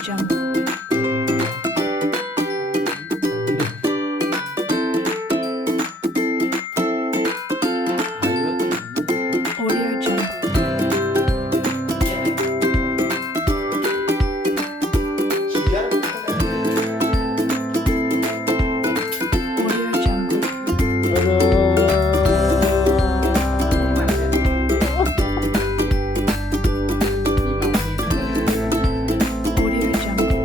Jungle. Audio Jungle. Audio Jungle. Audio Jungle. Audio Jungle.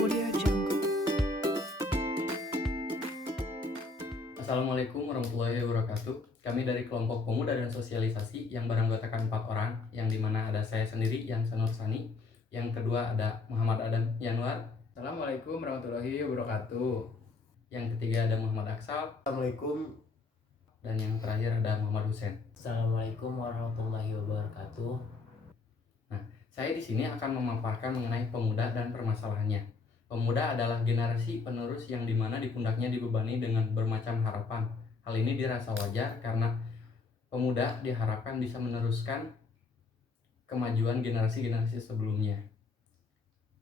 Audio Jungle. Assalamualaikum warahmatullahi wabarakatuh. Kami dari kelompok pemuda dan sosialisasi yang beranggotakan 4 orang, yang dimana ada saya sendiri, Yansa Nursani, yang kedua ada Muhammad Adam Yanwar, Assalamualaikum warahmatullahi wabarakatuh. yang ketiga ada Muhammad Aksal, Assalamualaikum. dan yang terakhir ada Muhammad Hussein. Assalamualaikum warahmatullahi wabarakatuh. Saya di sini akan memaparkan mengenai pemuda dan permasalahannya. Pemuda adalah generasi penerus yang dimana di pundaknya dibebani dengan bermacam harapan. Hal ini dirasa wajar karena pemuda diharapkan bisa meneruskan kemajuan generasi-generasi sebelumnya.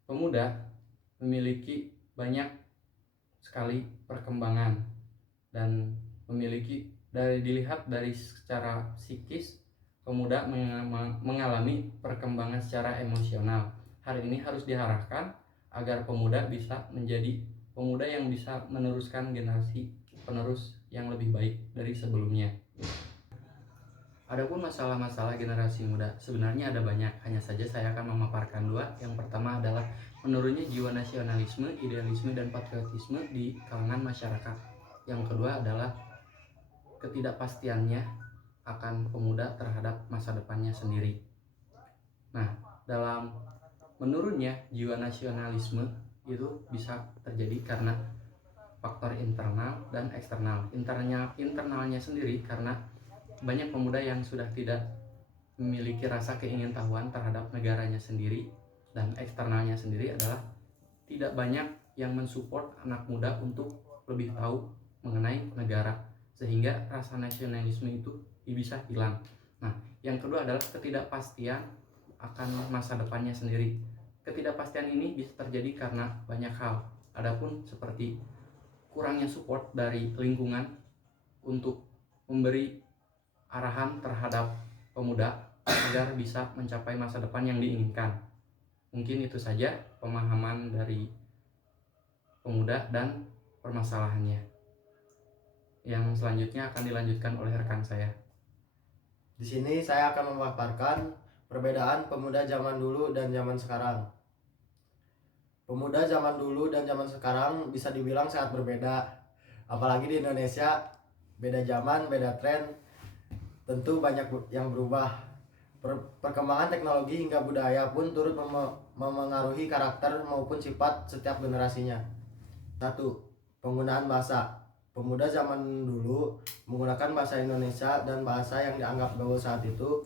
Pemuda memiliki banyak sekali perkembangan dan memiliki dilihat dari secara psikis, pemuda mengalami perkembangan secara emosional. Hal ini harus diarahkan agar pemuda bisa menjadi pemuda yang bisa meneruskan generasi penerus yang lebih baik dari sebelumnya. Adapun masalah-masalah generasi muda sebenarnya ada banyak, hanya saja saya akan memaparkan dua. Yang pertama adalah menurunnya jiwa nasionalisme, idealisme, dan patriotisme di kalangan masyarakat. Yang kedua adalah ketidakpastiannya akan pemuda terhadap masa depannya sendiri. Nah, dalam menurunnya jiwa nasionalisme itu bisa terjadi karena faktor internal dan eksternal. Internalnya sendiri karena banyak pemuda yang sudah tidak memiliki rasa keingintahuan terhadap negaranya sendiri, dan eksternalnya sendiri adalah tidak banyak yang mensupport anak muda untuk lebih tahu mengenai negara, sehingga rasa nasionalisme itu bisa hilang. Nah, yang kedua adalah ketidakpastian akan masa depannya sendiri. Ketidakpastian ini bisa terjadi karena banyak hal. Adapun seperti kurangnya support dari lingkungan untuk memberi arahan terhadap pemuda agar bisa mencapai masa depan yang diinginkan. Mungkin itu saja pemahaman dari pemuda dan permasalahannya. Yang selanjutnya akan dilanjutkan oleh rekan saya. Di sini saya akan memaparkan perbedaan pemuda zaman dulu dan zaman sekarang. Pemuda zaman dulu dan zaman sekarang bisa dibilang sangat berbeda. Apalagi di Indonesia, beda zaman, beda tren, tentu banyak yang berubah. Perkembangan teknologi hingga budaya pun turut memengaruhi karakter maupun sifat setiap generasinya. 1. Penggunaan bahasa. Pemuda zaman dulu menggunakan bahasa Indonesia dan bahasa yang dianggap gaul saat itu,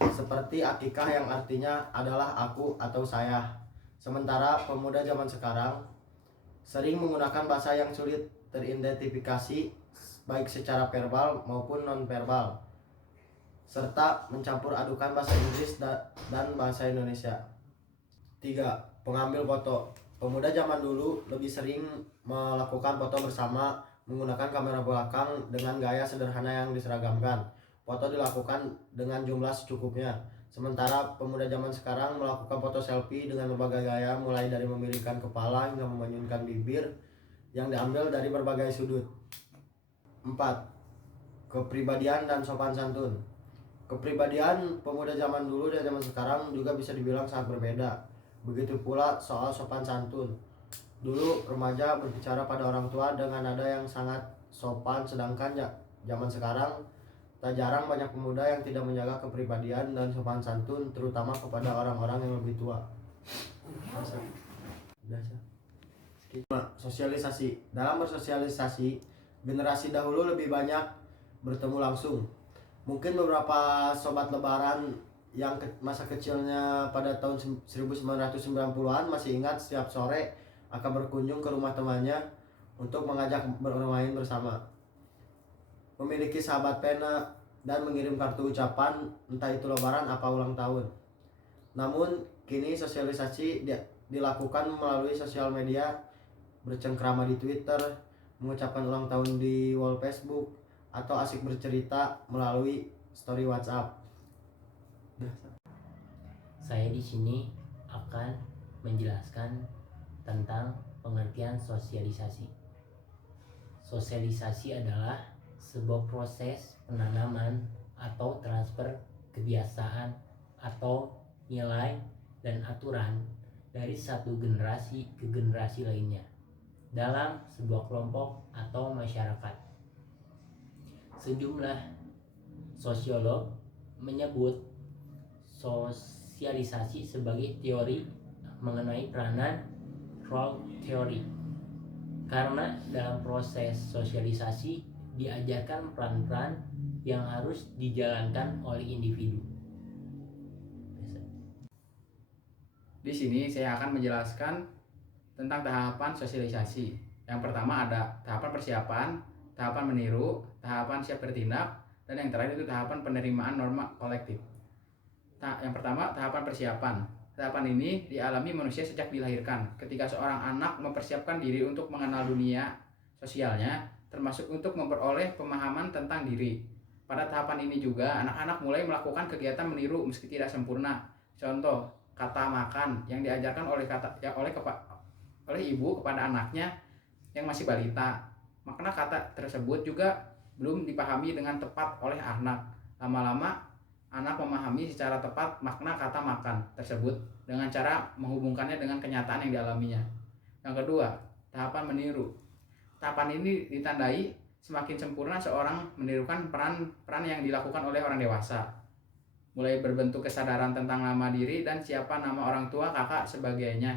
seperti akikah yang artinya adalah aku atau saya. Sementara pemuda zaman sekarang sering menggunakan bahasa yang sulit teridentifikasi baik secara verbal maupun non-verbal, serta mencampur adukan bahasa Inggris dan bahasa Indonesia. 3. Pengambil foto. Pemuda zaman dulu lebih sering melakukan foto bersama menggunakan kamera belakang dengan gaya sederhana yang diseragamkan. Foto dilakukan dengan jumlah secukupnya. Sementara pemuda zaman sekarang melakukan foto selfie dengan berbagai gaya, mulai dari memiringkan kepala hingga memanyunkan bibir yang diambil dari berbagai sudut. 4. Kepribadian dan sopan santun. Kepribadian pemuda zaman dulu dan zaman sekarang juga bisa dibilang sangat berbeda. Begitu pula soal sopan santun. Dulu remaja berbicara pada orang tua dengan nada yang sangat sopan, sedangkan zaman sekarang tak jarang banyak pemuda yang tidak menjaga kepribadian dan sopan santun, terutama kepada orang-orang yang lebih tua. Sosialisasi. Dalam bersosialisasi, generasi dahulu lebih banyak bertemu langsung. Mungkin beberapa sobat lebaran masa kecilnya pada tahun 1990-an masih ingat setiap sore akan berkunjung ke rumah temannya untuk mengajak bermain bersama. Memiliki sahabat pena dan mengirim kartu ucapan entah itu lebaran apa ulang tahun. Namun kini sosialisasi dilakukan melalui sosial media, bercengkrama di Twitter, mengucapkan ulang tahun di wall Facebook, atau asik bercerita melalui story WhatsApp. Saya di sini akan menjelaskan tentang pengertian sosialisasi. Sosialisasi adalah sebuah proses penanaman atau transfer kebiasaan atau nilai dan aturan dari satu generasi ke generasi lainnya dalam sebuah kelompok atau masyarakat. Sejumlah sosiolog menyebut sosialisasi sebagai teori mengenai peranan role theory, karena dalam proses sosialisasi diajarkan peran-peran yang harus dijalankan oleh individu. Di sini saya akan menjelaskan tentang tahapan sosialisasi. Yang pertama ada tahapan persiapan, tahapan meniru, tahapan siap bertindak, dan yang terakhir itu tahapan penerimaan norma kolektif. Yang pertama, tahapan persiapan. Tahapan ini dialami manusia sejak dilahirkan, ketika seorang anak mempersiapkan diri untuk mengenal dunia sosialnya, termasuk untuk memperoleh pemahaman tentang diri. Pada tahapan ini juga, anak-anak mulai melakukan kegiatan meniru meski tidak sempurna. Contoh, kata makan yang diajarkan oleh ibu kepada anaknya yang masih balita. Makna kata tersebut juga belum dipahami dengan tepat oleh anak. Lama-lama anak memahami secara tepat makna kata makan tersebut dengan cara menghubungkannya dengan kenyataan yang dialaminya. Yang kedua, tahapan meniru. Tahapan ini ditandai semakin sempurna seorang menirukan peran yang dilakukan oleh orang dewasa. Mulai berbentuk kesadaran tentang nama diri dan siapa nama orang tua, kakak, sebagainya.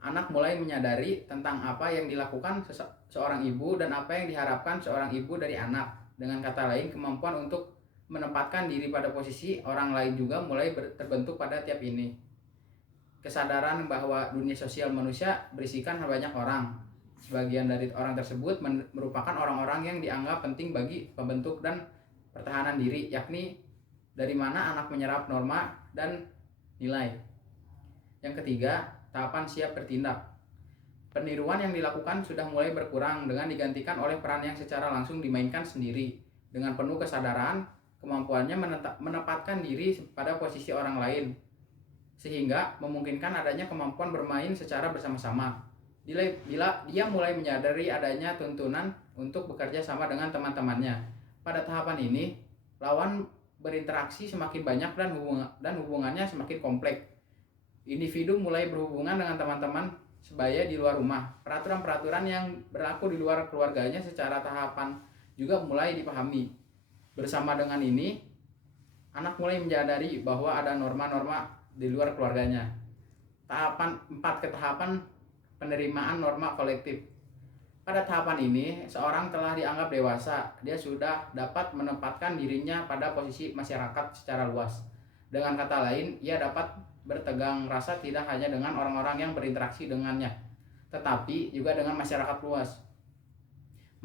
Anak mulai menyadari tentang apa yang dilakukan seorang ibu dan apa yang diharapkan seorang ibu dari anak. Dengan kata lain, kemampuan untuk menempatkan diri pada posisi orang lain juga mulai terbentuk pada tiap ini. Kesadaran bahwa dunia sosial manusia berisikan banyak orang. Sebagian dari orang tersebut merupakan orang-orang yang dianggap penting bagi pembentuk dan pertahanan diri, yakni dari mana anak menyerap norma dan nilai. Yang ketiga, tahapan siap bertindak. Peniruan yang dilakukan sudah mulai berkurang dengan digantikan oleh peran yang secara langsung dimainkan sendiri. Dengan penuh kesadaran, kemampuannya menempatkan diri pada posisi orang lain, sehingga memungkinkan adanya kemampuan bermain secara bersama-sama. Bila dia mulai menyadari adanya tuntunan untuk bekerja sama dengan teman-temannya. Pada tahapan ini, lawan berinteraksi semakin banyak dan hubungannya semakin kompleks. Individu mulai berhubungan dengan teman-teman sebaya di luar rumah. Peraturan-peraturan yang berlaku di luar keluarganya secara tahapan juga mulai dipahami. Bersama dengan ini, anak mulai menyadari bahwa ada norma-norma di luar keluarganya. Tahapan 4 ke tahapan penerimaan norma kolektif. Pada tahapan ini, seorang telah dianggap dewasa. Dia sudah dapat menempatkan dirinya pada posisi masyarakat secara luas. Dengan kata lain, ia dapat bertegang rasa tidak hanya dengan orang-orang yang berinteraksi dengannya, tetapi juga dengan masyarakat luas.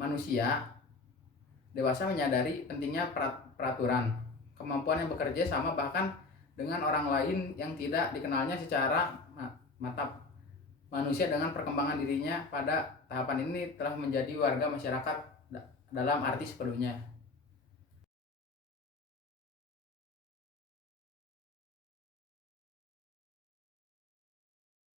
Manusia dewasa menyadari pentingnya peraturan, kemampuan yang bekerja sama bahkan dengan orang lain yang tidak dikenalnya secara mantap. Manusia dengan perkembangan dirinya pada tahapan ini telah menjadi warga masyarakat dalam arti sepenuhnya.